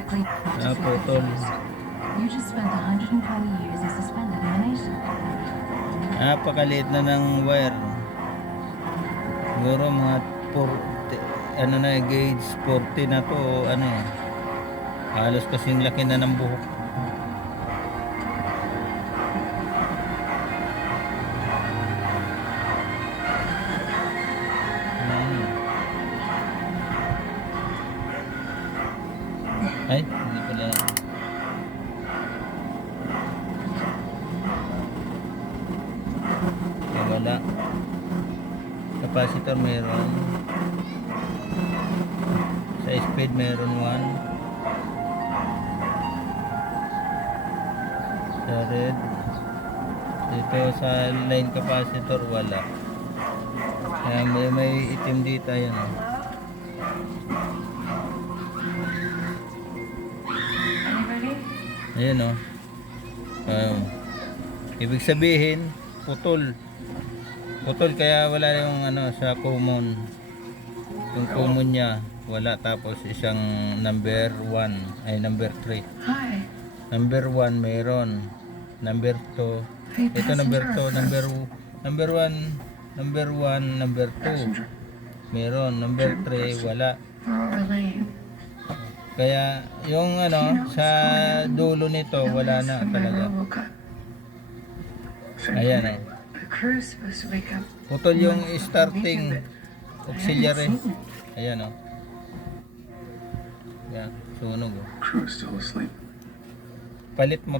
strictly Naputol. You just spent 120 years as suspended in the nation. Napakaliit na ng wire. Siguro mga 40, ano na gauge 40 na to o ano. Halos kasing laki na ng buhok. Ay, hindi pala. Ay, wala. Capacitor meron. Sa speed meron 1. Sa red. Dito sa line capacitor wala. Kaya may itim dito yan. Anybody? Ayan o. Ibig sabihin, putol. Putol kaya wala yung ano sa common. Yung common niya wala, tapos isang number 1 ay number 3. Hi. Number 1 meron. Number 2. Ito number 2, number 1, number 1, number 2. Meron. Number 3 wala. Aurora Lane. Kaya yung ano sa dulo nito wala na talaga. Ayan o. The crew's supposed to wake up. Putol yung starting auxiliary. Ayan o. Yan, sunog o. Crew's still asleep. Palit mo